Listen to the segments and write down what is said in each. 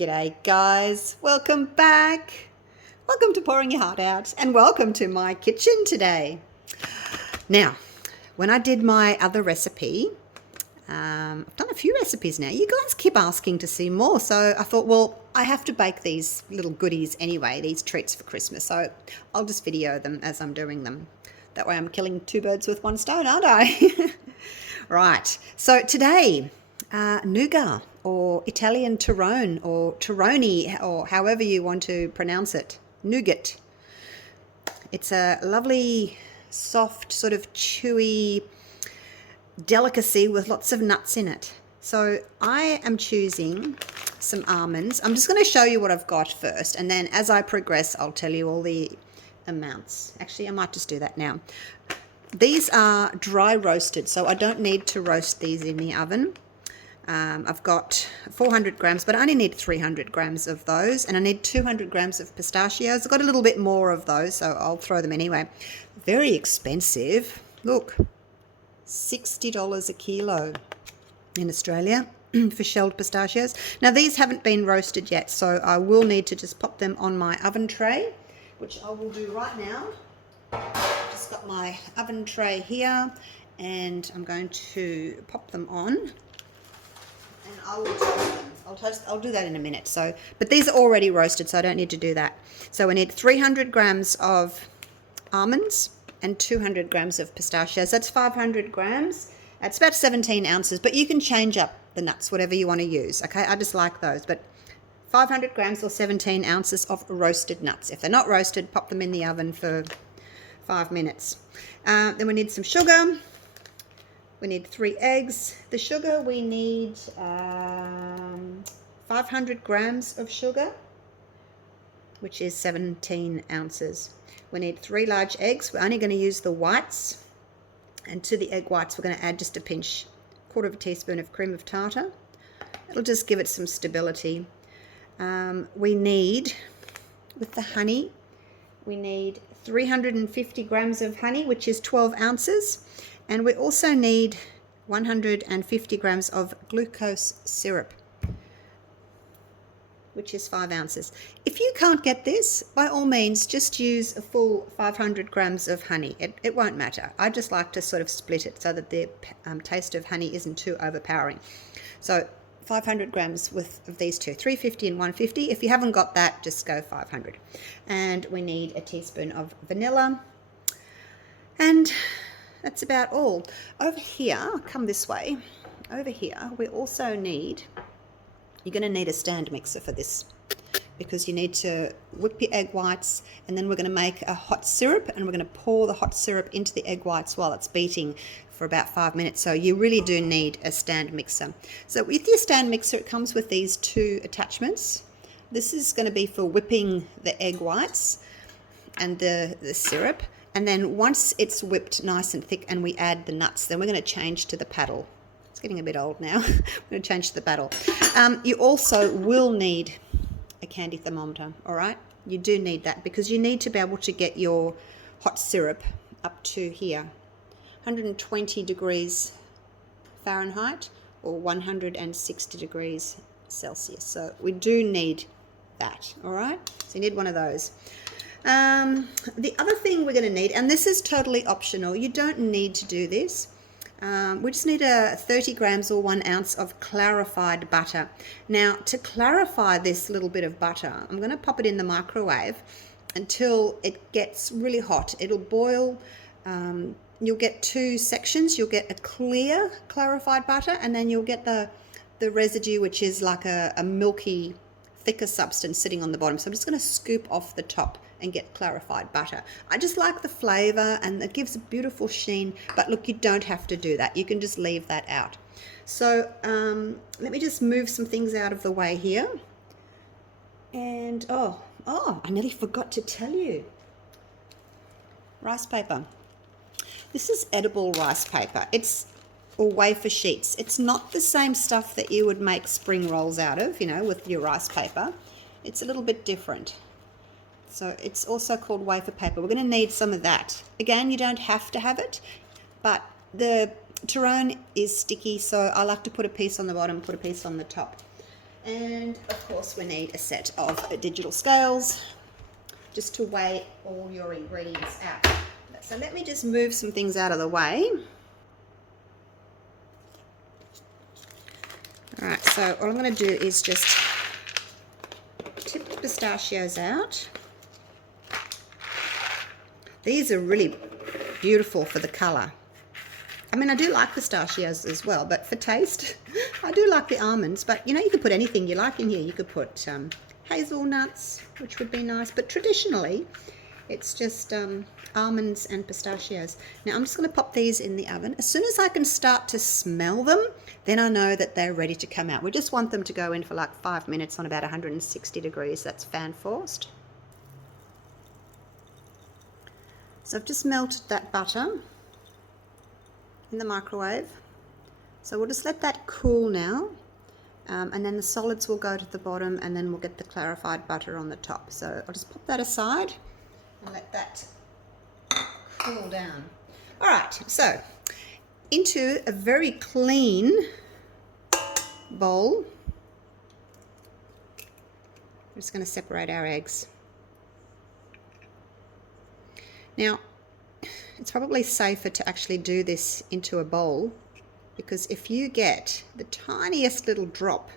G'day guys, welcome back. Welcome to Pouring Your Heart Out and welcome to my kitchen today. Now, when I did my other recipe, I've done a few recipes now. You guys keep asking to see more, so I thought, well, I have to bake these little goodies anyway, these treats for Christmas, so I'll just video them as I'm doing them. That way I'm killing two birds with one stone, aren't I? Right, so today, Nougat, or Italian Torrone, or Torrone, or however you want to pronounce it, Nougat. It's a lovely, soft, sort of chewy delicacy with lots of nuts in it. So I am choosing some almonds. I'm just going to show you what I've got first, and then as I progress, I'll tell you all the amounts. Actually, I might just do that now. These are dry roasted, so I don't need to roast these in the oven. I've got 400 grams, but I only need 300 grams of those, and I need 200 grams of pistachios. I've got a little bit more of those, so I'll throw them anyway. Very expensive. Look, $60 a kilo in Australia for shelled pistachios. Now, these haven't been roasted yet, so I will need to just pop them on my oven tray, which I will do right now. Just got my oven tray here, and I'm going to pop them on. And I will toast them. I'll do that in a minute. So, but these are already roasted, so I don't need to do that. So we need 300 grams of almonds and 200 grams of pistachios. That's 500 grams. That's about 17 ounces, but you can change up the nuts, whatever you want to use. Okay, I just like those, but 500 grams or 17 ounces of roasted nuts. If they're not roasted, pop them in the oven for 5 minutes. Then we need some sugar. We need 3 eggs. The sugar, we need 500 grams of sugar, which is 17 ounces. We need 3 large eggs. We're only going to use the whites. And to the egg whites, we're going to add just a pinch, quarter of a teaspoon of cream of tartar. It'll just give it some stability. We need, with the honey, we need 350 grams of honey, which is 12 ounces. And we also need 150 grams of glucose syrup, which is 5 ounces. If you can't get this, by all means, just use a full 500 grams of honey. It won't matter. I just like to sort of split it so that the taste of honey isn't too overpowering. So 500 grams of these two, 350 and 150. If you haven't got that, just go 500. And we need a teaspoon of vanilla. And that's about all. Over here, come this way. Over here, we also need, you're going to need a stand mixer for this, because you need to whip your egg whites, and then we're going to make a hot syrup, and we're going to pour the hot syrup into the egg whites while it's beating for about 5 minutes. So you really do need a stand mixer. So with your stand mixer, it comes with these 2 attachments. This is going to be for whipping the egg whites and the syrup. And then once it's whipped nice and thick and we add the nuts, then we're going to change to the paddle. It's getting a bit old now. We're going to change to the paddle. You also will need a candy thermometer, all right? You do need that, because you need to be able to get your hot syrup up to here, 120 degrees Fahrenheit or 160 degrees Celsius. So we do need that, all right? So you need one of those. The other thing we're going to need, and this is totally optional, you don't need to do this, we just need 30 grams or 1 ounce of clarified butter. Now, to clarify this little bit of butter, I'm going to pop it in the microwave until it gets really hot. It'll boil. You'll get 2 sections. You'll get a clear clarified butter, and then you'll get the residue, which is like a milky, thicker substance sitting on the bottom. So I'm just going to scoop off the top and get clarified butter. I just like the flavor, and it gives a beautiful sheen, but look, you don't have to do that. You can just leave that out. So let me just move some things out of the way here. And oh, I nearly forgot to tell you. Rice paper. This is edible rice paper. Or wafer sheets. It's not the same stuff that you would make spring rolls out of, with your rice paper. It's a little bit different. So it's also called wafer paper. We're going to need some of that. Again, you don't have to have it, but the Torrone is sticky, so I like to put a piece on the bottom, put a piece on the top. And of course we need a set of digital scales just to weigh all your ingredients out. So let me just move some things out of the way. All right, so all I'm going to do is just tip the pistachios out. These are really beautiful for the colour. I mean, I do like pistachios as well, but for taste, I do like the almonds. But, you know, you could put anything you like in here. You could put hazelnuts, which would be nice. But traditionally, it's just almonds and pistachios. Now, I'm just going to pop these in the oven. As soon as I can start to smell them, then I know that they're ready to come out. We just want them to go in for like 5 minutes on about 160 degrees. That's fan forced. So I've just melted that butter in the microwave. So we'll just let that cool now. And then the solids will go to the bottom, and then we'll get the clarified butter on the top. So I'll just pop that aside and let that cool down. All right, so into a very clean bowl, I'm just going to separate our eggs. Now, it's probably safer to actually do this into a bowl, because if you get the tiniest little drop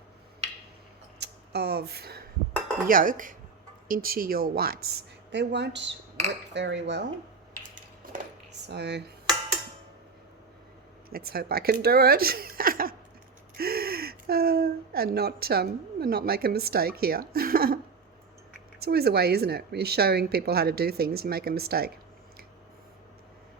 of yolk into your whites, they won't work very well. So let's hope I can do it and not make a mistake here. It's always the way, isn't it? When you're showing people how to do things, you make a mistake.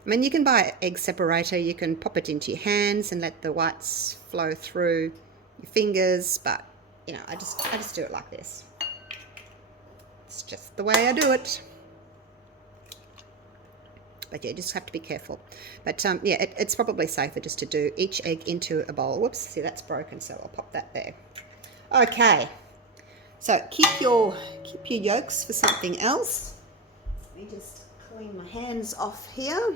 I mean, you can buy an egg separator, you can pop it into your hands and let the whites flow through your fingers, but, you know, I just do it like this. It's just the way I do it. But yeah, you just have to be careful. But yeah, it's probably safer just to do each egg into a bowl. Whoops, see, that's broken, so I'll pop that there. Okay, so keep your yolks for something else. Let me just clean my hands off here.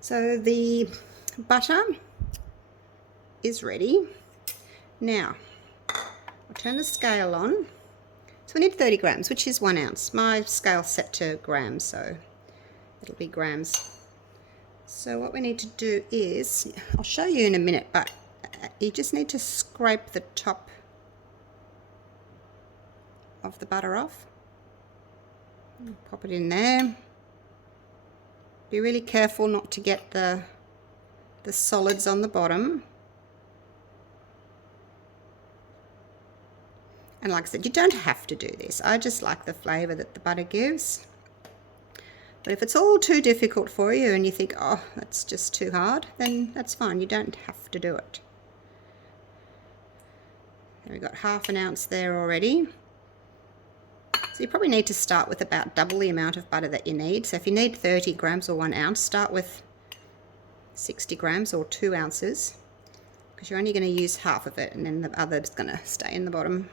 So the butter is ready. Now, I'll turn the scale on. So we need 30 grams, which is 1 ounce. My scale's set to grams, so it'll be grams. So what we need to do is, I'll show you in a minute, but you just need to scrape the top of the butter off. Pop it in there. Be really careful not to get the solids on the bottom. And like I said, you don't have to do this. I just like the flavour that the butter gives. But if it's all too difficult for you and you think, oh, that's just too hard, then that's fine. You don't have to do it. And we've got ½ an ounce there already. So you probably need to start with about double the amount of butter that you need. So if you need 30 grams or 1 ounce, start with 60 grams or 2 ounces, because you're only going to use half of it and then the other's going to stay in the bottom.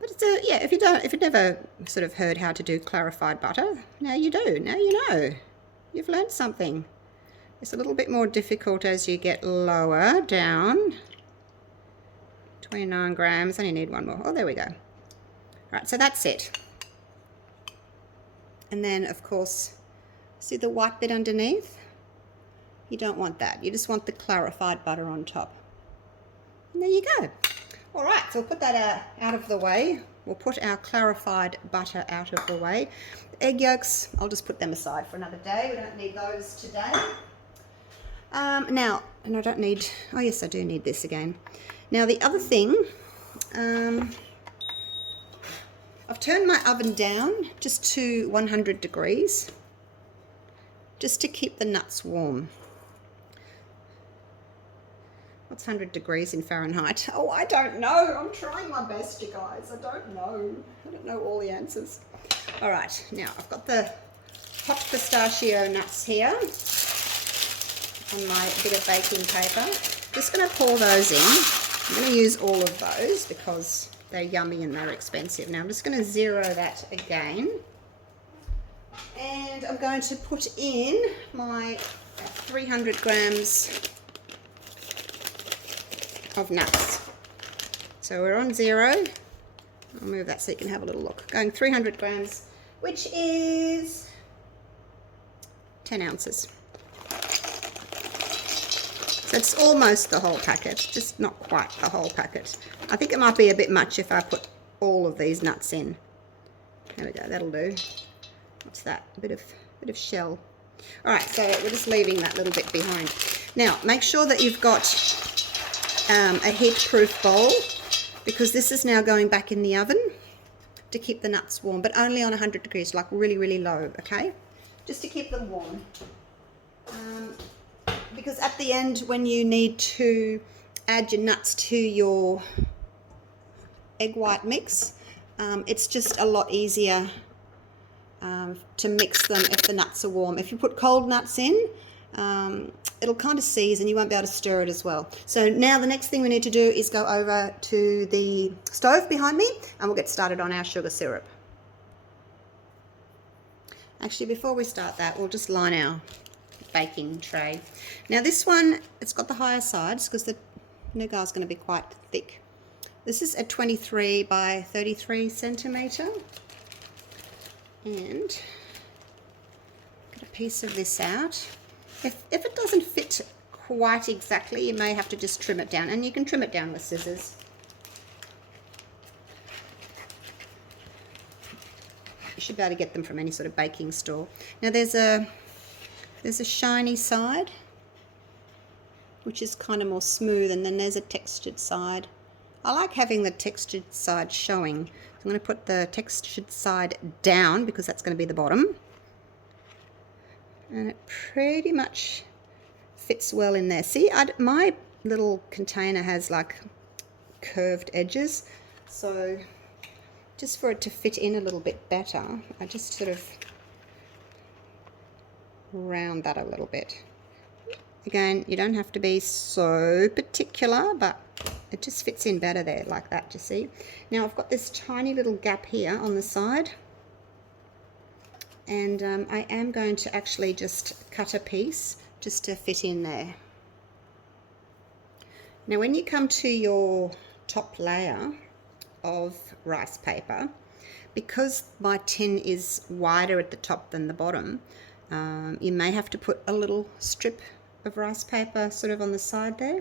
But it's yeah, if you've never sort of heard how to do clarified butter, now you do. Now you know. You've learned something. It's a little bit more difficult as you get lower down. 29 grams, only need 1 more. Oh, there we go. All right, so that's it. And then, of course, see the white bit underneath? You don't want that. You just want the clarified butter on top. And there you go. All right, so we'll put that out of the way. We'll put our clarified butter out of the way. The egg yolks, I'll just put them aside for another day. We don't need those today. Now, and I don't need, oh yes, I do need this again. Now the other thing, I've turned my oven down just to 100 degrees, just to keep the nuts warm. What's 100 degrees in Fahrenheit? Oh, I don't know. I'm trying my best, you guys. I don't know. I don't know all the answers. All right, now I've got the hot pistachio nuts here on my bit of baking paper. Just going to pour those in. I'm going to use all of those because they're yummy and they're expensive. Now I'm just going to zero that again. And I'm going to put in my 300 grams of nuts. So we're on 0. I'll move that so you can have a little look. Going 300 grams, which is 10 ounces. So it's almost the whole packet, just not quite the whole packet. I think it might be a bit much if I put all of these nuts in. There we go, that'll do. What's that? A bit of shell. All right, so we're just leaving that little bit behind. Now, make sure that you've got a heat-proof bowl, because this is now going back in the oven to keep the nuts warm, but only on 100 degrees, like really, really low, okay? Just to keep them warm. Because at the end, when you need to add your nuts to your egg white mix, it's just a lot easier to mix them if the nuts are warm. If you put cold nuts in, it'll kind of seize and you won't be able to stir it as well. So now the next thing we need to do is go over to the stove behind me and we'll get started on our sugar syrup. Actually, before we start that, we'll just line our baking tray. Now this one, it's got the higher sides because the nougat is going to be quite thick. This is a 23 by 33 centimetre, and get a piece of this out. If it doesn't fit quite exactly, you may have to just trim it down, and you can trim it down with scissors. You should be able to get them from any sort of baking store. Now there's a shiny side, which is kind of more smooth, and then there's a textured side. I like having the textured side showing. So I'm going to put the textured side down because that's going to be the bottom. And it pretty much fits well in there. See, my little container has like curved edges, so just for it to fit in a little bit better, I just sort of round that a little bit. Again, you don't have to be so particular, but it just fits in better there like that, you see. Now I've got this tiny little gap here on the side, and I am going to actually just cut a piece just to fit in there. Now when you come to your top layer of rice paper, because my tin is wider at the top than the bottom, you may have to put a little strip of rice paper sort of on the side there.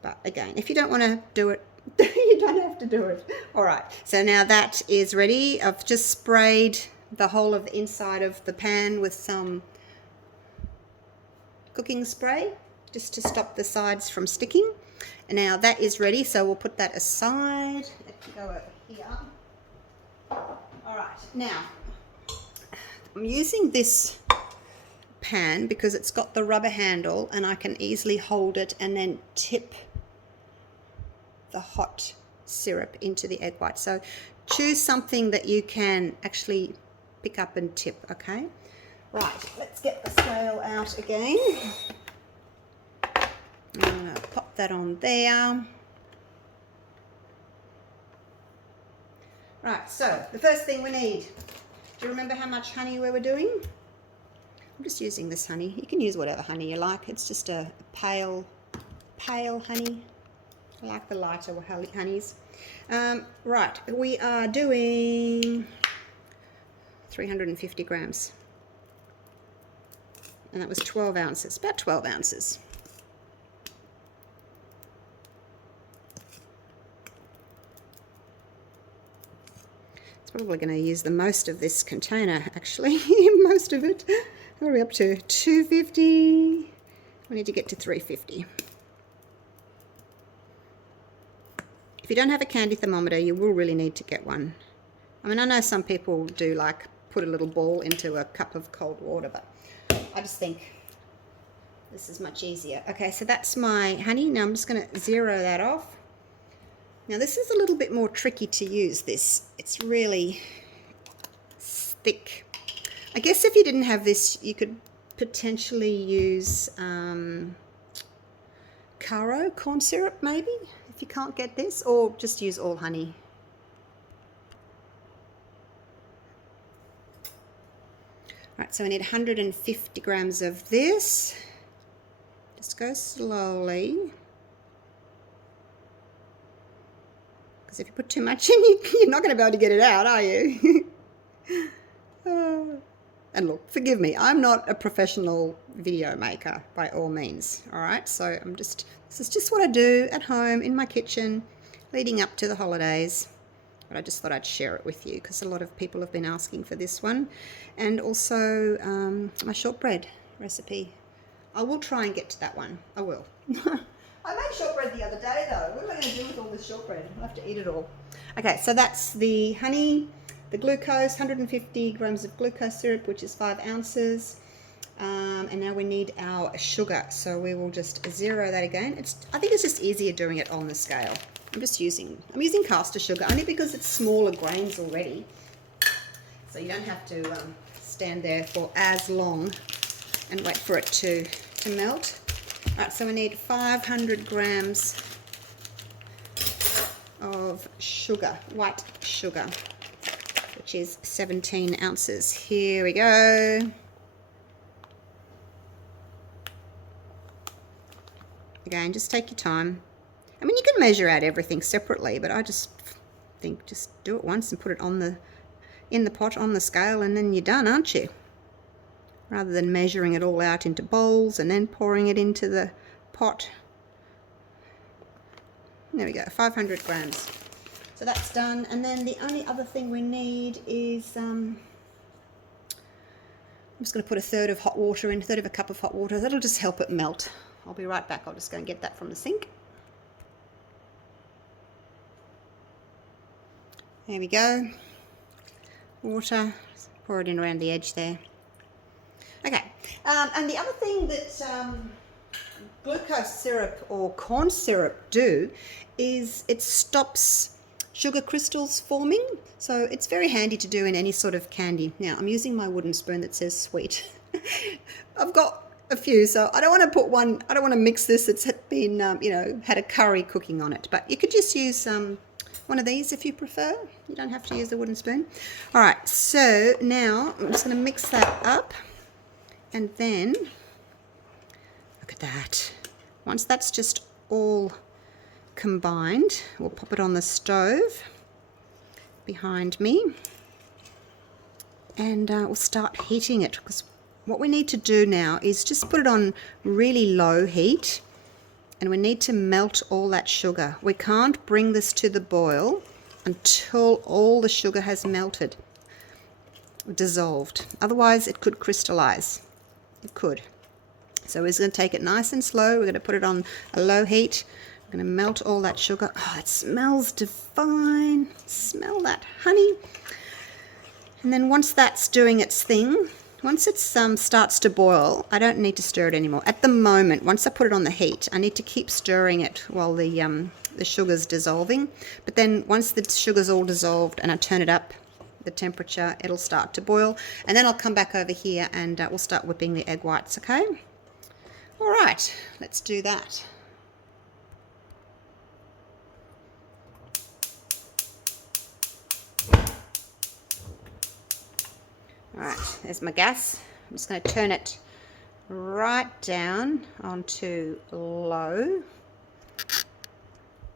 But again, if you don't want to do it, you don't have to do it. All right, so now that is ready. I've just sprayed the whole of the inside of the pan with some cooking spray just to stop the sides from sticking. And now that is ready, so we'll put that aside. Let's go over here. All right, now I'm using this pan because it's got the rubber handle and I can easily hold it and then tip the hot syrup into the egg white. So choose something that you can actually pick up and tip, okay? Right, let's get the scale out again. I'm going to pop that on there. Right, so the first thing we need, do you remember how much honey we were doing? I'm just using this honey. You can use whatever honey you like. It's just a pale honey. I like the lighter honeys. Right, we are doing 350 grams. And that was 12 ounces, about 12 ounces. It's probably going to use the most of this container, actually. Most of it. What are we up to? 250. We need to get to 350. If you don't have a candy thermometer, you will really need to get one. I mean, I know some people do like put a little ball into a cup of cold water, but I just think this is much easier. Okay, so that's my honey. Now I'm just going to zero that off. Now this is a little bit more tricky to use this. It's really thick. I guess if you didn't have this, you could potentially use Caro corn syrup maybe, if you can't get this, or just use all honey. Right, so we need 150 grams of this. Just go slowly. Because if you put too much in, you're not going to be able to get it out, are you? And look, forgive me, I'm not a professional video maker by all means, all right? So this is just what I do at home in my kitchen leading up to the holidays. But I just thought I'd share it with you because a lot of people have been asking for this one. And also my shortbread recipe. I will try and get to that one. I will. I made shortbread the other day though. What am I going to do with all this shortbread? I'll have to eat it all. Okay, so that's the honey, the glucose, 150 grams of glucose syrup, which is 5 ounces. And now we need our sugar. So we will just zero that again. I think it's just easier doing it on the scale. I'm using caster sugar only because it's smaller grains already. So you don't have to stand there for as long and wait for it to melt. All right, so we need 500 grams of sugar, white sugar, which is 17 ounces. Here we go. Again, just take your time. I mean, you can measure out everything separately, but I just think just do it once and put it in the pot on the scale, and then you're done, aren't you? Rather than measuring it all out into bowls and then pouring it into the pot. There we go, 500 grams. So that's done. And then the only other thing we need is, I'm just going to put a third of a cup of hot water. That'll just help it melt. I'll be right back. I'll just go and get that from the sink. There we go. Water, just pour it in around the edge there. Okay, and the other thing that glucose syrup or corn syrup do is it stops sugar crystals forming. So it's very handy to do in any sort of candy. Now I'm using my wooden spoon that says sweet. I've got a few, so I don't want to mix this. It's been, had a curry cooking on it, but you could just use one of these if you prefer. You don't have to use the wooden spoon. All right, so now I'm just going to mix that up, and then look at that. Once that's just all combined, we'll pop it on the stove behind me, and we'll start heating it, because what we need to do now is just put it on really low heat, and we need to melt all that sugar. We can't bring this to the boil until all the sugar has melted, dissolved. Otherwise it could crystallize. It could. So we're just going to take it nice and slow. We're going to put it on a low heat. We're going to melt all that sugar. Oh, it smells divine. Smell that honey. And then once that's doing its thing, once it starts to boil, I don't need to stir it anymore. At the moment, once I put it on the heat, I need to keep stirring it while the sugar's dissolving. But then once the sugar's all dissolved and I turn it up the temperature, it'll start to boil. And then I'll come back over here and we'll start whipping the egg whites, okay? All right, let's do that. All right, there's my gas. I'm just going to turn it right down onto low,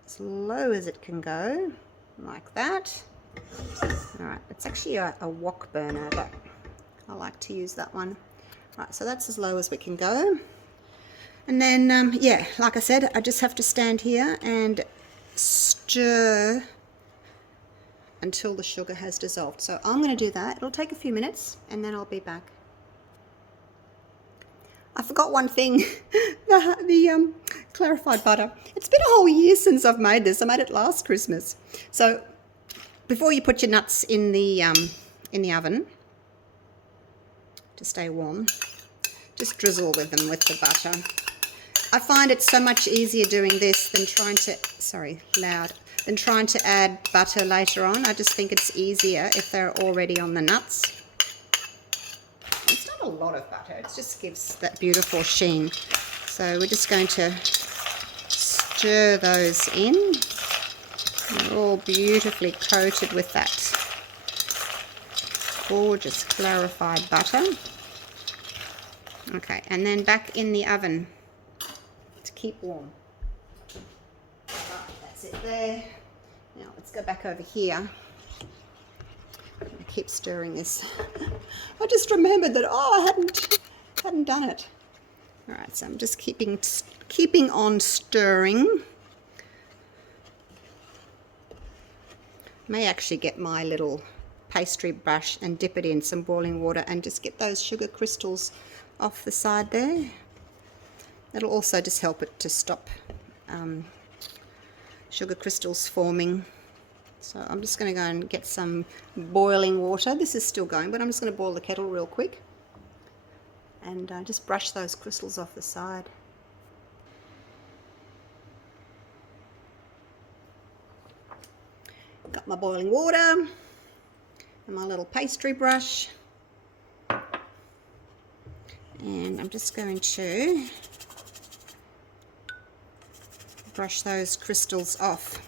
as low as it can go, like that. All right, it's actually a wok burner, but I like to use that one. All right, so that's as low as we can go. And then, yeah, like I said, I just have to stand here and stir until the sugar has dissolved. So I'm going to do that. It'll take a few minutes and then I'll be back. I forgot one thing, the clarified butter. It's been a whole year since I've made this. I made it last Christmas. So before you put your nuts in the oven to stay warm, just drizzle with them with the butter. I find it so much easier doing this than trying to add butter later on. I just think it's easier if they're already on the nuts. It's not a lot of butter, it just gives that beautiful sheen. So we're just going to stir those in. They're all beautifully coated with that gorgeous clarified butter. Okay, and then back in the oven to keep warm. Right, that's it there. Now let's go back over here. I keep stirring this. I just remembered that, oh, I hadn't done it. All right, so I'm just keeping on stirring. May actually get my little pastry brush and dip it in some boiling water and just get those sugar crystals off the side there. It'll also just help it to stop sugar crystals forming. So I'm just going to go and get some boiling water. This is still going, but I'm just going to boil the kettle real quick and just brush those crystals off the side. Got my boiling water and my little pastry brush, and I'm just going to brush those crystals off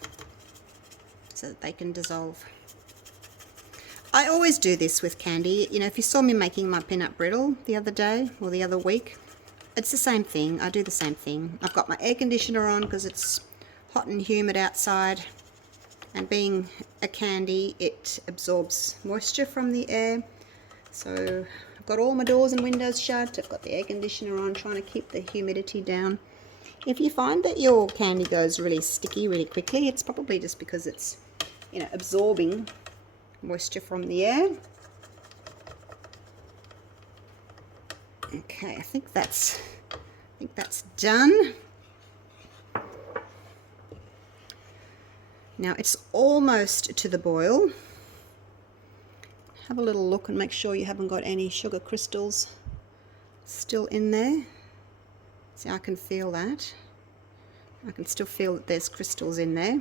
so that they can dissolve. I always do this with candy. You know, if you saw me making my peanut brittle the other day or the other week, it's the same thing. I do the same thing. I've got my air conditioner on because it's hot and humid outside, and being a candy, it absorbs moisture from the air. So I've got all my doors and windows shut. I've got the air conditioner on, trying to keep the humidity down. If you find that your candy goes really sticky really quickly, it's probably just because it's, you know, absorbing moisture from the air. Okay, I think that's done. Now it's almost to the boil. Have a little look and make sure you haven't got any sugar crystals still in there. See, I can feel that. I can still feel that there's crystals in there.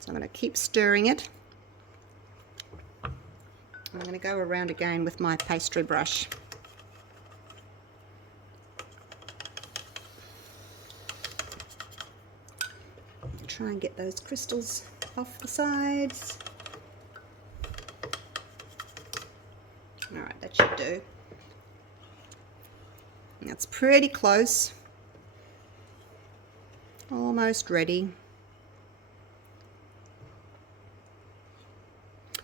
So I'm going to keep stirring it. I'm going to go around again with my pastry brush. Try and get those crystals off the sides. Alright, that should do. That's pretty close. Almost ready.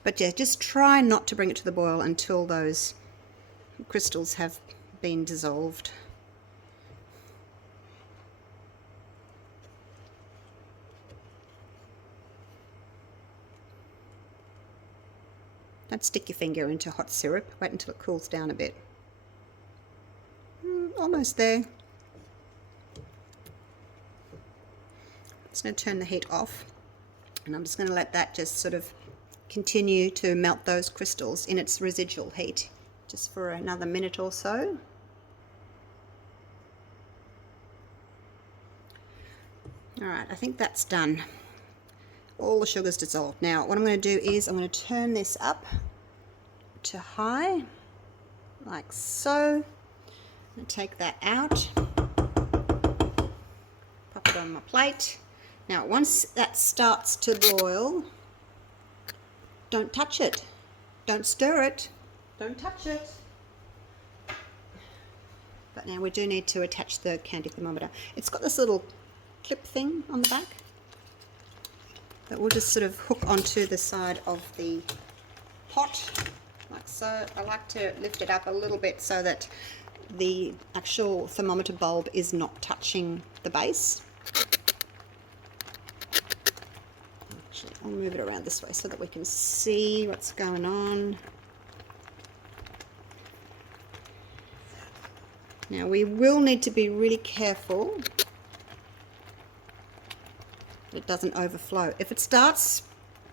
But yeah, just try not to bring it to the boil until those crystals have been dissolved. Don't stick your finger into hot syrup. Wait until it cools down a bit. Almost there. Just going to turn the heat off, and I'm just going to let that just sort of continue to melt those crystals in its residual heat just for another minute or so. Alright, I think that's done. All the sugar's dissolved. Now what I'm going to do is I'm going to turn this up to high, like so, and take that out, pop it on my plate. Now once that starts to boil, don't touch it, don't stir it, don't touch it. But now we do need to attach the candy thermometer. It's got this little clip thing on the back that will just sort of hook onto the side of the pot, like so. I like to lift it up a little bit so that the actual thermometer bulb is not touching the base. Actually, I'll move it around this way so that we can see what's going on. Now we will need to be really careful it doesn't overflow. If it starts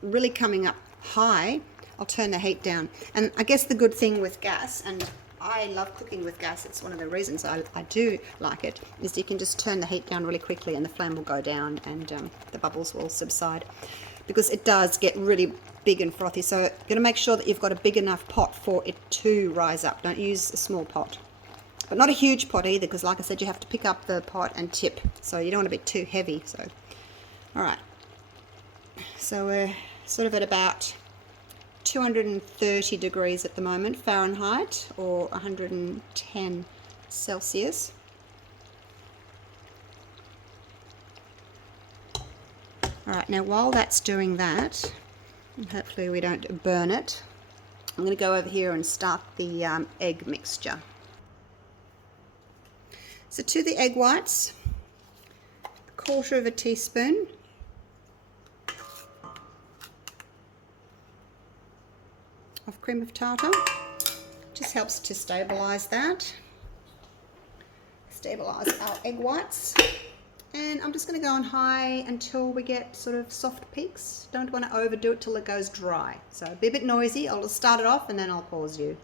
really coming up high, I'll turn the heat down. And I guess the good thing with gas, and I love cooking with gas, it's one of the reasons I do like it, is you can just turn the heat down really quickly and the flame will go down and the bubbles will subside, because it does get really big and frothy. So you're going to make sure that you've got a big enough pot for it to rise up. Don't use a small pot, but not a huge pot either, because like I said, you have to pick up the pot and tip, so you don't want to be too heavy. So alright, so we're sort of at about 230 degrees at the moment, Fahrenheit, or 110 Celsius. All right, now while that's doing that, and hopefully we don't burn it, I'm going to go over here and start the egg mixture. So to the egg whites, 1/4 teaspoon of cream of tartar. Just helps to stabilize that, stabilize our egg whites. And I'm just going to go on high until we get sort of soft peaks. Don't want to overdo it till it goes dry. So be a bit noisy. I'll just start it off and then I'll pause you.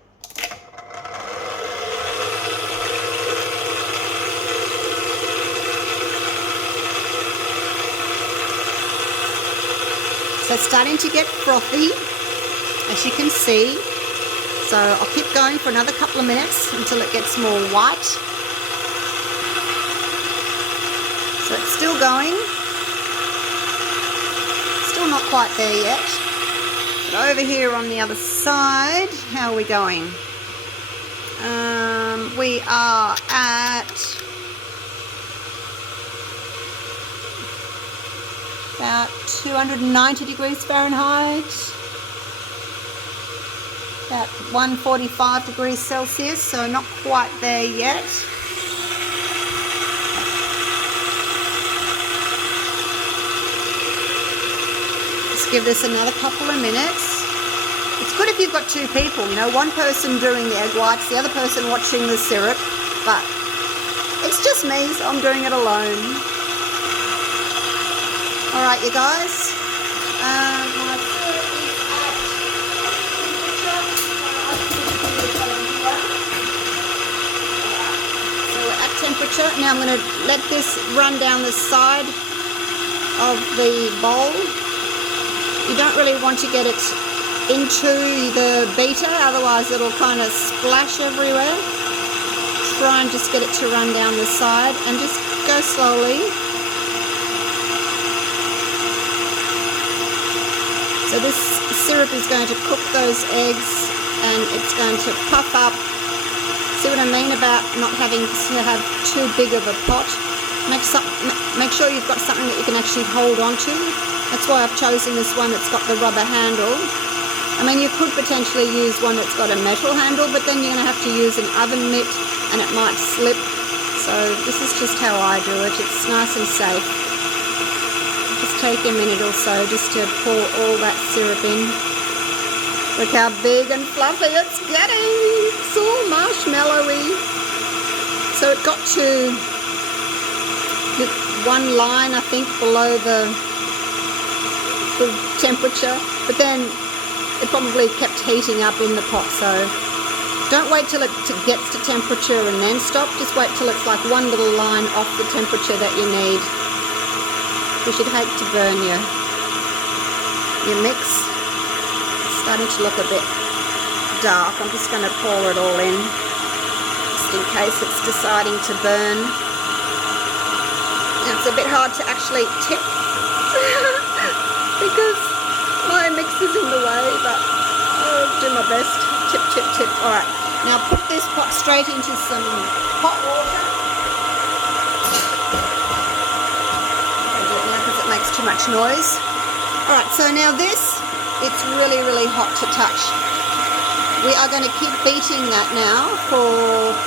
So it's starting to get frothy, as you can see. So I'll keep going for another couple of minutes until it gets more white. So it's still going. Still not quite there yet. But over here on the other side, how are we going? We are at about 290 degrees Fahrenheit. About 145 degrees Celsius, so not quite there yet. Let's give this another couple of minutes. It's good if you've got two people, you know, one person doing the egg whites, the other person watching the syrup, but it's just me, so I'm doing it alone. All right, you guys. My syrup is at temperature. Now I'm going to let this run down the side of the bowl. You don't really want to get it into the beater, otherwise it'll kind of splash everywhere. Try and just get it to run down the side and just go slowly. So this syrup is going to cook those eggs and it's going to puff up. See what I mean about not having to have too big of a pot? Make sure you've got something that you can actually hold on to. That's why I've chosen this one that's got the rubber handle. I mean, you could potentially use one that's got a metal handle, but then you're going to have to use an oven mitt and it might slip. So this is just how I do it. It's nice and safe. Just take a minute or so just to pour all that syrup in. Look how big and fluffy it's getting. It's all marshmallowy. So it got to one line, I think, below the temperature, but then it probably kept heating up in the pot. So don't wait till it gets to temperature and then stop. Just wait till it's like one little line off the temperature that you need. We should hate to burn your mix. It's starting to look a bit dark. I'm just going to pour it all in, just in case it's deciding to burn. And it's a bit hard to actually tip because my mix is in the way, but I'll do my best. Tip, tip, tip. All right, now put this pot straight into some hot water. Because it makes too much noise. All right, so now this, it's really, really hot to touch. We are going to keep beating that now for,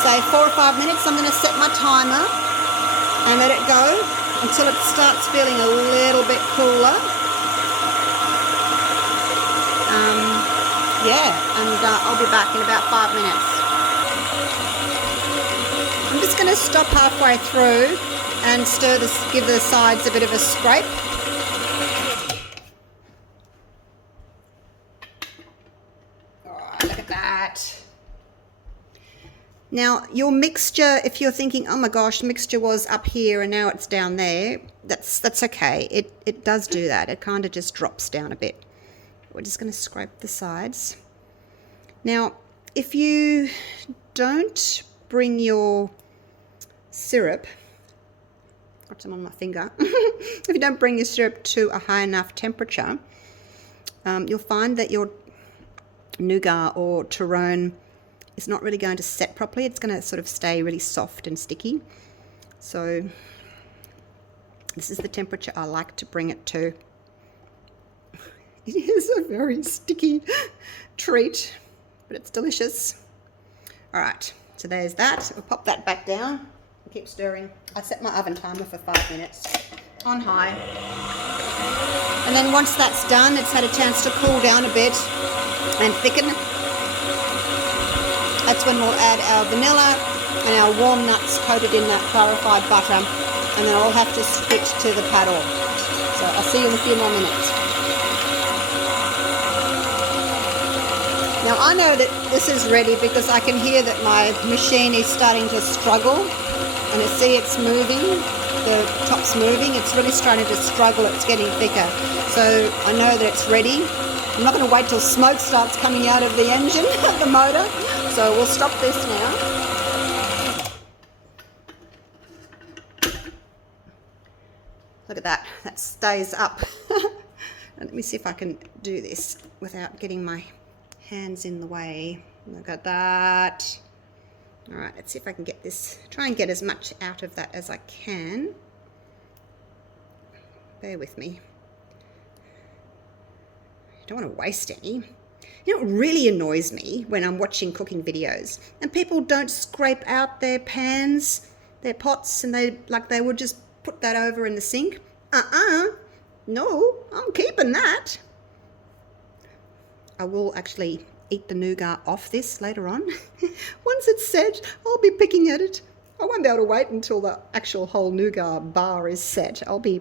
say, 4 or 5 minutes. I'm going to set my timer and let it go until it starts feeling a little bit cooler. And I'll be back in about 5 minutes. I'm just going to stop halfway through and stir this, give the sides a bit of a scrape. Look at that. Now your mixture, if you're thinking, oh my gosh, mixture was up here and now it's down there, that's okay. It does do that. It kind of just drops down a bit. We're just going to scrape the sides. Now, if you don't bring your syrup, got some on my finger, if you don't bring your syrup to a high enough temperature, you'll find that your Nougat or Torrone is not really going to set properly. It's going to sort of stay really soft and sticky. So This is the temperature I like to bring it to. It is a very sticky treat, but it's delicious. All right, so there's that. We'll pop that back down. Keep stirring. I set my oven timer for 5 minutes on high. And then once that's done, it's had a chance to cool down a bit and thicken. That's when we'll add our vanilla and our warm nuts coated in that clarified butter, and then I'll have to switch to the paddle. So I'll see you in a few more minutes. Now I know that this is ready because I can hear that my machine is starting to struggle, and I see it's moving, the top's moving, it's really starting to struggle, it's getting thicker. So I know that it's ready. I'm not going to wait till smoke starts coming out of the engine, of the motor, so we'll stop this now. Look at that, that stays up. Let me see if I can do this without getting my hands in the way. Look at that. All right, let's see if I can get this, try and get as much out of that as I can. Bear with me. I don't want to waste any. You know what really annoys me when I'm watching cooking videos and people don't scrape out their pans, their pots, and they would just put that over in the sink. No, I'm keeping that. I will actually eat the nougat off this later on. Once it's set, I'll be picking at it. I won't be able to wait until the actual whole nougat bar is set. I'll be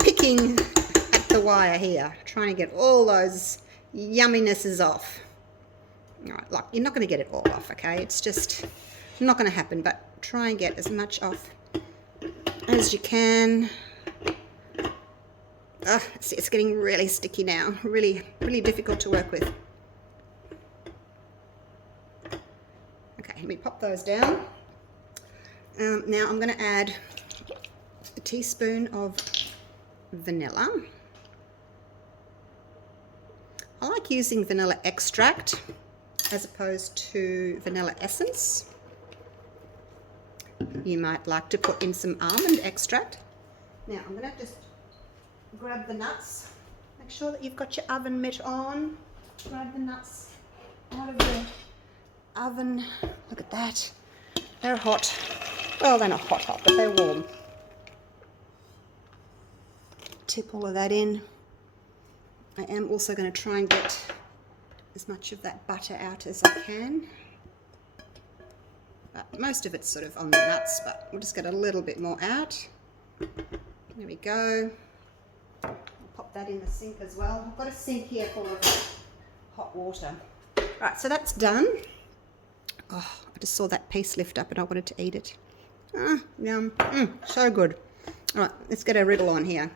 picking at the wire here, trying to get all those yumminesses off. All right, look, you're not going to get it all off, okay? It's just not going to happen, but try and get as much off as you can. See, it's getting really sticky now. Really, really difficult to work with. Okay, let me pop those down. Now I'm going to add a teaspoon of vanilla. I like using vanilla extract as opposed to vanilla essence. You might like to put in some almond extract. Now I'm going to just grab the nuts. Make sure that you've got your oven mitt on. Grab the nuts out of the oven. Look at that. They're hot. Well, they're not hot, but they're warm. Tip all of that in. I am also going to try and get as much of that butter out as I can. But most of it's sort of on the nuts, but we'll just get a little bit more out. There we go. I'll pop that in the sink as well. I've got a sink here full of hot water. Right, so that's done. Oh, I just saw that piece lift up and I wanted to eat it. Yum. So good. All right, let's get a riddle on here.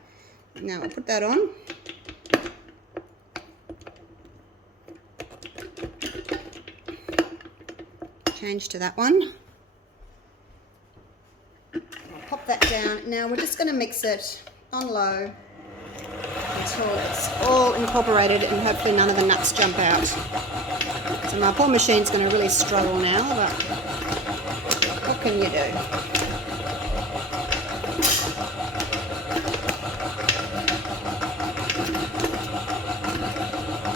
Now I'll put that on. Change to that one. I'll pop that down. Now we're just going to mix it on low until it's all incorporated and hopefully none of the nuts jump out. So my poor machine's going to really struggle now, but what can you do?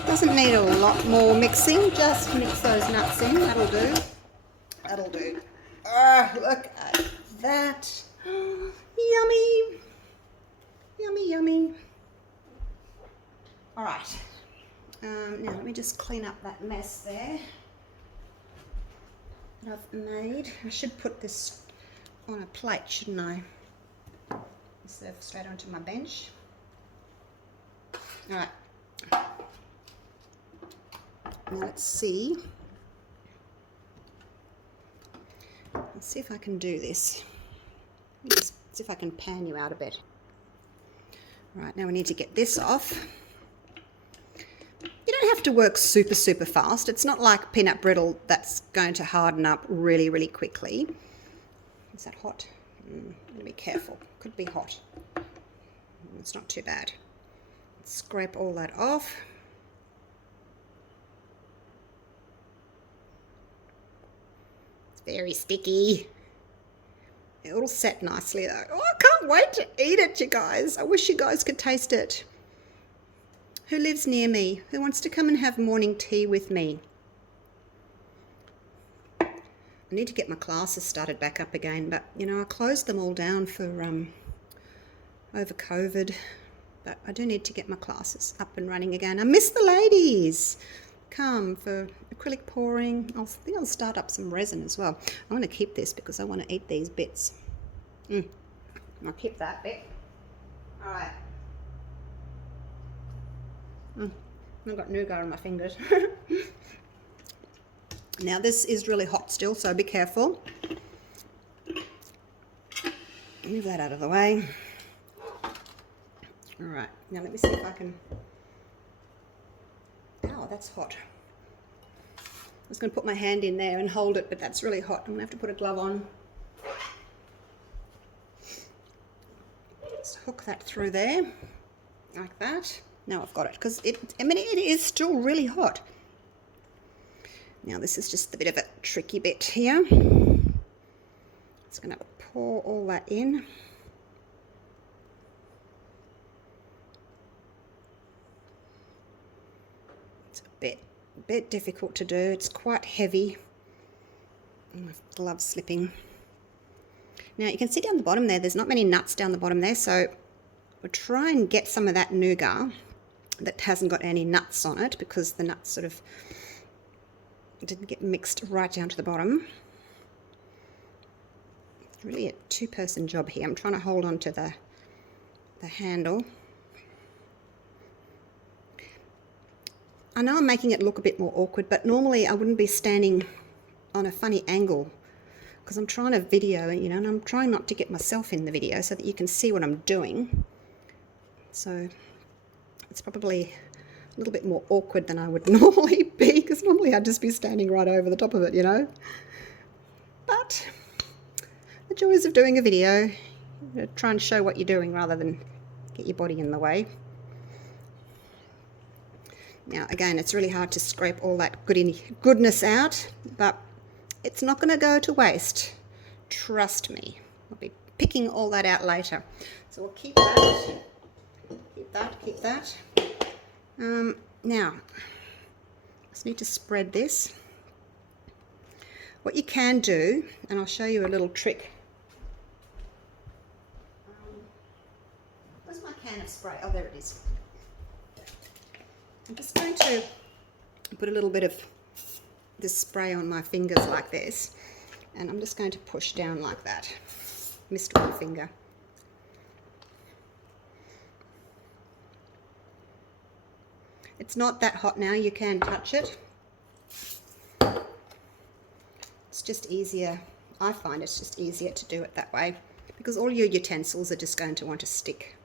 Doesn't need a lot more mixing, just mix those nuts in, that'll do. That'll do. Look at that. Yummy. Yummy, yummy. All right. Now let me just clean up that mess there that I've made. I should put this on a plate, shouldn't I? Instead of straight onto my bench. All right. Now let's see. Let's see if I can do this. Let's see if I can pan you out a bit. Right, now we need to get this off. You don't have to work super, super fast. It's not like peanut brittle that's going to harden up really, really quickly. Is that hot? I'm going to be careful. Could be hot. It's not too bad. Let's scrape all that off. It's very sticky. It'll set nicely though. Oh, I can't wait to eat it, you guys. I wish you guys could taste it. Who lives near me? Who wants to come and have morning tea with me? I need to get my classes started back up again, but you know, I closed them all down for over COVID. But I do need to get my classes up and running again. I miss the ladies. Come for acrylic pouring. I think I'll start up some resin as well. I'm going to keep this because I want to eat these bits. I'll keep that bit. All right. I've got nougat on my fingers. Now this is really hot still, so be careful. Move that out of the way. All right, now let me see if I can... Oh, that's hot. I was going to put my hand in there and hold it, but that's really hot. I'm going to have to put a glove on. Just hook that through there, like that. Now I've got it, because it is still really hot. Now this is just a bit of a tricky bit here. Just going to pour all that in. Bit difficult to do. It's quite heavy. My glove's slipping. Now you can see down the bottom there's not many nuts down the bottom there, so we'll try and get some of that nougat that hasn't got any nuts on it, because the nuts sort of didn't get mixed right down to the bottom. It's really a two-person job here. I'm trying to hold on to the handle. I know I'm making it look a bit more awkward, but normally I wouldn't be standing on a funny angle because I'm trying to video, you know, and I'm trying not to get myself in the video so that you can see what I'm doing. So it's probably a little bit more awkward than I would normally be, because normally I'd just be standing right over the top of it, you know. But the joys of doing a video, try and show what you're doing rather than get your body in the way. Now again, it's really hard to scrape all that goodness out, but it's not going to go to waste. Trust me. I'll be picking all that out later. So we'll keep that, keep that. Now, just need to spread this. What you can do, and I'll show you a little trick. Where's my can of spray? Oh, there it is. I'm just going to put a little bit of this spray on my fingers like this, and I'm just going to push down like that. Missed one finger. It's not that hot now, you can touch it. It's just easier, I find it's just easier to do it that way, because all your utensils are just going to want to stick,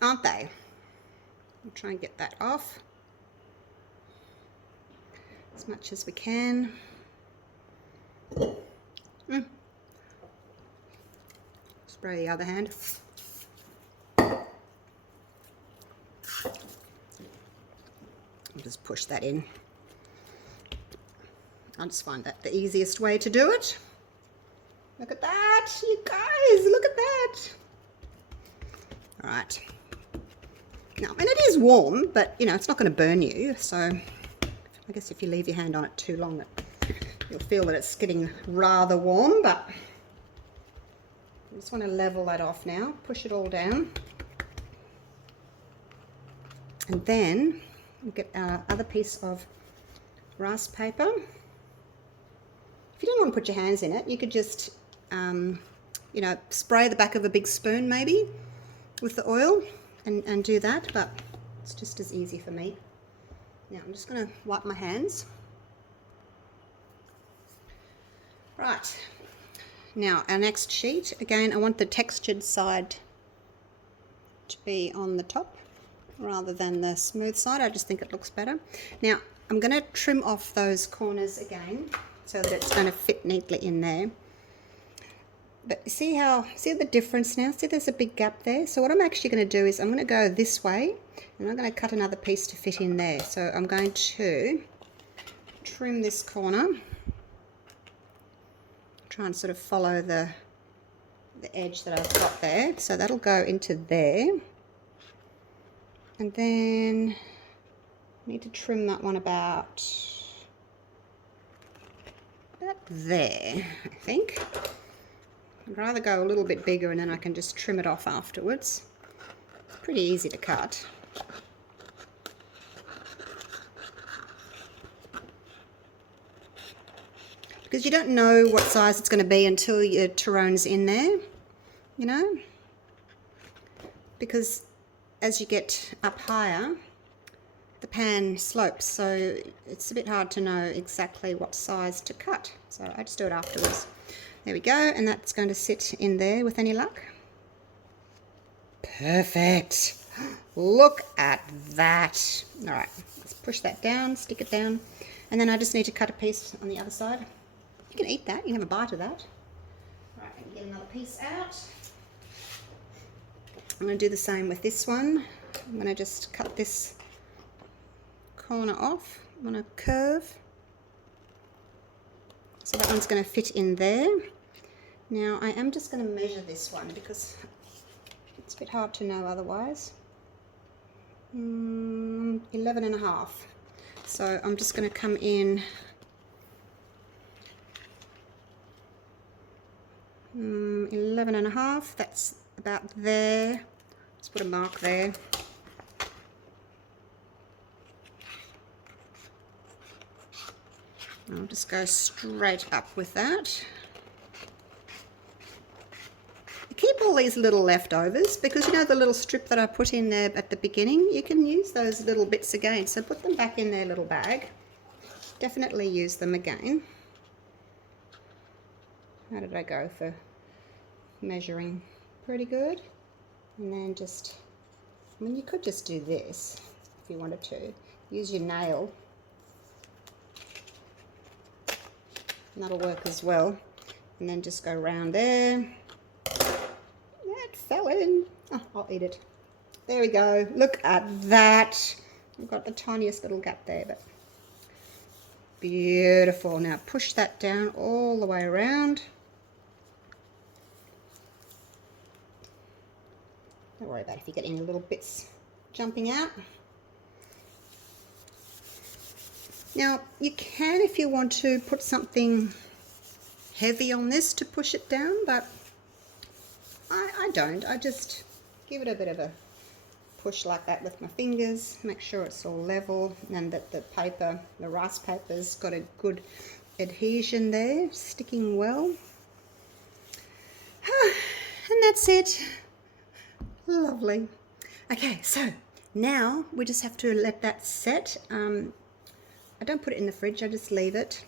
aren't they? We'll try and get that off as much as we can. Spray the other hand. I'll just push that in. I just find that the easiest way to do it. Look at that, you guys, look at that. All right. Now, and it is warm, but you know, it's not going to burn you, so I guess if you leave your hand on it too long, you'll feel that it's getting rather warm, but I just want to level that off now, push it all down, and then we'll get our other piece of rice paper. If you don't want to put your hands in it, you could just, you know, spray the back of a big spoon maybe with the oil. And do that, but it's just as easy for me. Now I'm just going to wipe my hands. Right, now our next sheet, again I want the textured side to be on the top rather than the smooth side. I just think it looks better. Now I'm going to trim off those corners again so that it's going to fit neatly in there. But see the difference now? See there's a big gap there? So what I'm actually going to do is I'm going to go this way and I'm going to cut another piece to fit in there. So I'm going to trim this corner. Try and sort of follow the the edge that I've got there. So that'll go into there. And then I need to trim that one about there, I think. I'd rather go a little bit bigger and then I can just trim it off afterwards. It's pretty easy to cut. Because you don't know what size it's going to be until your Torrone's in there, you know. Because as you get up higher, the pan slopes, so it's a bit hard to know exactly what size to cut. So I just do it afterwards. There we go, and that's going to sit in there with any luck. Perfect. Look at that. All right, let's push that down, stick it down, and then I just need to cut a piece on the other side. You can eat that, you can have a bite of that. All right, get another piece out. I'm going to do the same with this one. I'm going to just cut this corner off on a curve. So that one's going to fit in there. Now I am just going to measure this one because it's a bit hard to know otherwise. 11.5. So I'm just going to come in 11.5. That's about there. Let's put a mark there. I'll just go straight up with that. I keep all these little leftovers because you know the little strip that I put in there at the beginning, you can use those little bits again. So put them back in their little bag. Definitely use them again. How did I go for measuring? Pretty good. And then just, I mean, you could just do this if you wanted to. Use your nail. And that'll work as well. And then just go around there. That fell in. Oh, I'll eat it. There we go. Look at that. I've got the tiniest little gap there, but beautiful. Now push that down all the way around. Don't worry about if you get any little bits jumping out. Now you can, if you want to, put something heavy on this to push it down, but I don't. I just give it a bit of a push like that with my fingers, make sure it's all level and that the paper, the rice paper's got a good adhesion there, sticking well. And that's it. Lovely. Okay, so now we just have to let that set. I don't put it in the fridge, I just leave it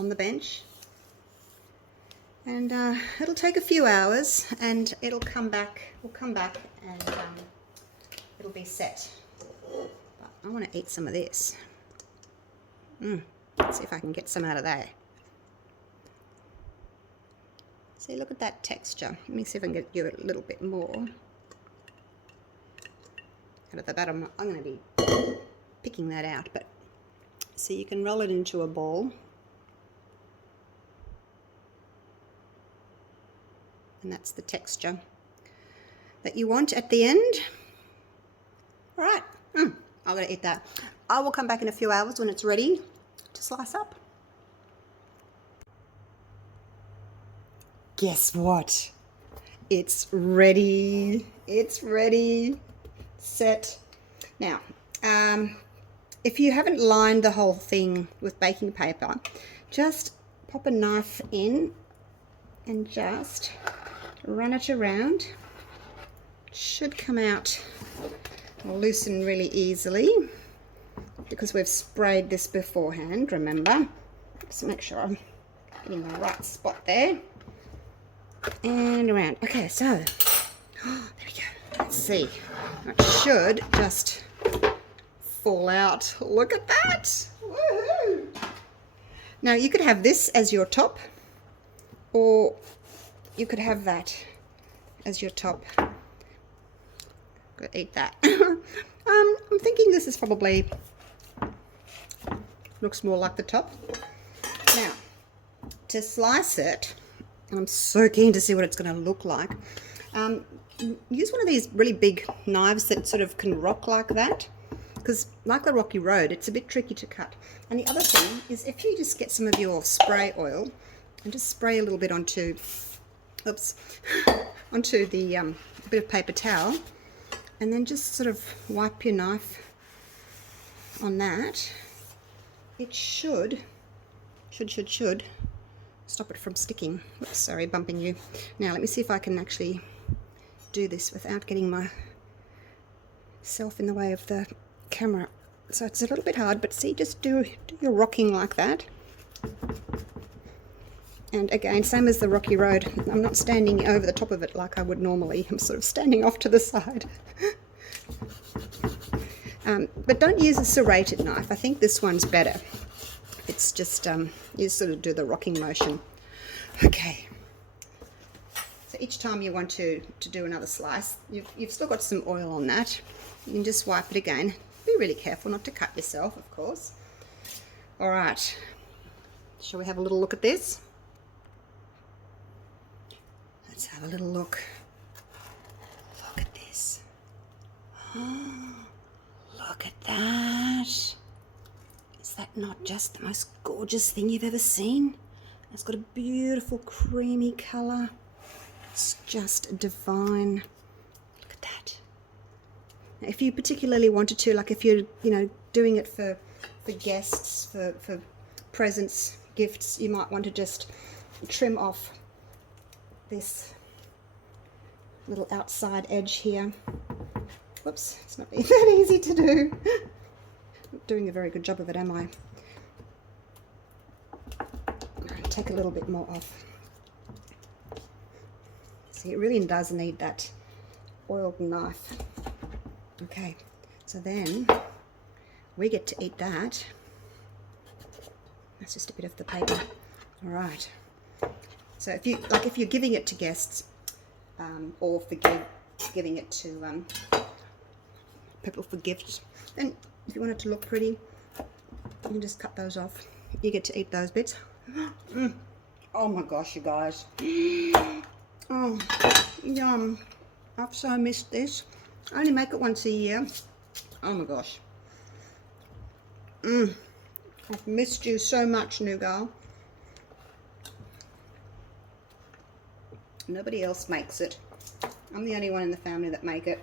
on the bench. And it'll take a few hours and it'll come back, we'll come back and it'll be set. But I want to eat some of this. Let's see if I can get some out of there. See, look at that texture. Let me see if I can get you a little bit more. Out of the bottom, I'm going to be picking that out, but so you can roll it into a ball. And that's the texture that you want at the end. All right, I'm going to eat that. I will come back in a few hours when it's ready to slice up. Guess what? It's ready. It's ready. Set. Now, if you haven't lined the whole thing with baking paper, just pop a knife in and just run it around. It should come out or loosen really easily because we've sprayed this beforehand, remember. Just make sure I'm getting the right spot there. And around. Okay, so there we go. Let's see. It should just fall out. Look at that. Woohoo! Now you could have this as your top, or you could have that as your top. Go eat that. I'm thinking this is probably looks more like the top. Now to slice it, I'm so keen to see what it's going to look like. Use one of these really big knives that sort of can rock like that, because like the rocky road, it's a bit tricky to cut. And the other thing is, if you just get some of your spray oil and just spray a little bit onto, oops, onto the bit of paper towel, and then just sort of wipe your knife on that, it should stop it from sticking. Oops, sorry, bumping you. Now let me see if I can actually do this without getting myself in the way of the camera. So it's a little bit hard, but see, just do your rocking like that. And again, same as the rocky road, I'm not standing over the top of it like I would normally. I'm sort of standing off to the side. But don't use a serrated knife. I think this one's better. It's just, you sort of do the rocking motion. Okay. So each time you want to do another slice, you've still got some oil on that. You can just wipe it again. Be really careful not to cut yourself, of course. All right. Shall we have a little look at this? Let's have a little look. Look at this. Oh, look at that. Is that not just the most gorgeous thing you've ever seen? It's got a beautiful creamy colour. It's just divine. Look at that. Now, if you particularly wanted to, like if you're, doing it for guests, for presents, gifts, you might want to just trim off this little outside edge here. Whoops, it's not that easy to do. Not doing a very good job of it, am I? Take a little bit more off. See, it really does need that oiled knife. Okay, so then we get to eat that. That's just a bit of the paper. All right. So if you're giving it to guests, or giving it to people for gifts, then if you want it to look pretty, you can just cut those off. You get to eat those bits. Oh my gosh, you guys. Oh, yum. I've so missed this. I only make it once a year. Oh my gosh. I've missed you so much, Nougat. Nobody else makes it. I'm the only one in the family that make it.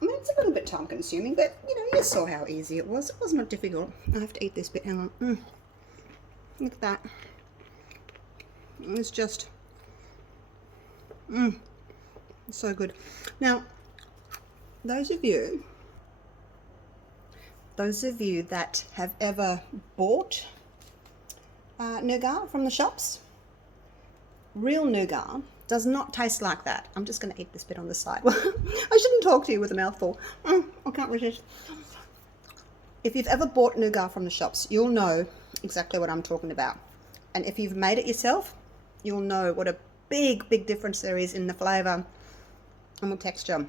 I mean, it's a little bit time consuming, but you saw how easy it was. It was not difficult. I have to eat this bit. Hang on. Look at that. It's just it's so good. Now, those of you that have ever bought nougat from the shops, real nougat does not taste like that. I'm just going to eat this bit on the side. I shouldn't talk to you with a mouthful. I can't resist. If you've ever bought nougat from the shops, you'll know exactly what I'm talking about. And if you've made it yourself, you'll know what a big difference there is in the flavour and the texture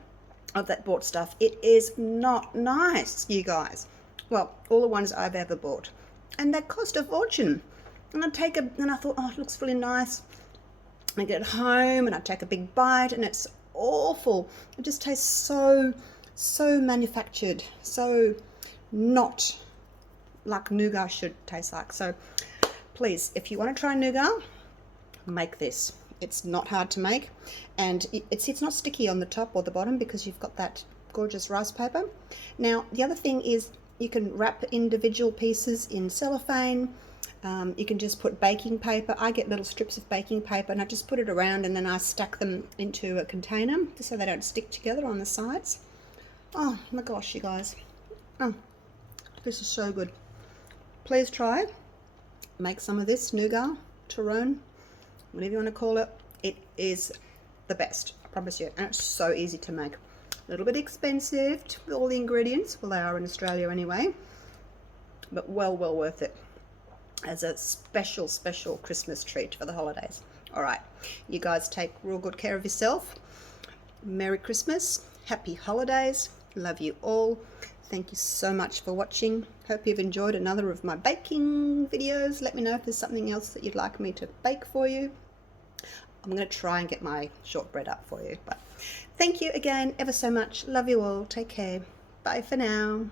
of that bought stuff. It is not nice, you guys. Well, all the ones I've ever bought. And they cost a fortune. And I thought, oh, it looks really nice. I get it home and I take a big bite and it's awful. It just tastes so manufactured, so not like nougat should taste like. So please, if you want to try nougat, make this. It's not hard to make, and it's not sticky on the top or the bottom because you've got that gorgeous rice paper. Now, the other thing is you can wrap individual pieces in cellophane. You can just put baking paper. I get little strips of baking paper and I just put it around and then I stack them into a container just so they don't stick together on the sides. Oh my gosh, you guys. Oh, this is so good. Please try. Make some of this nougat, Torrone, whatever you want to call it. It is the best, I promise you. And it's so easy to make. A little bit expensive with all the ingredients. Well, they are in Australia anyway. But well worth it as a special Christmas treat for the holidays. All right, you guys take real good care of yourself. Merry Christmas, happy holidays, love you all. Thank you so much for watching. Hope you've enjoyed another of my baking videos. Let me know if there's something else that you'd like me to bake for you. I'm going to try and get my shortbread up for you. But thank you again ever so much. Love you all. Take care. Bye for now.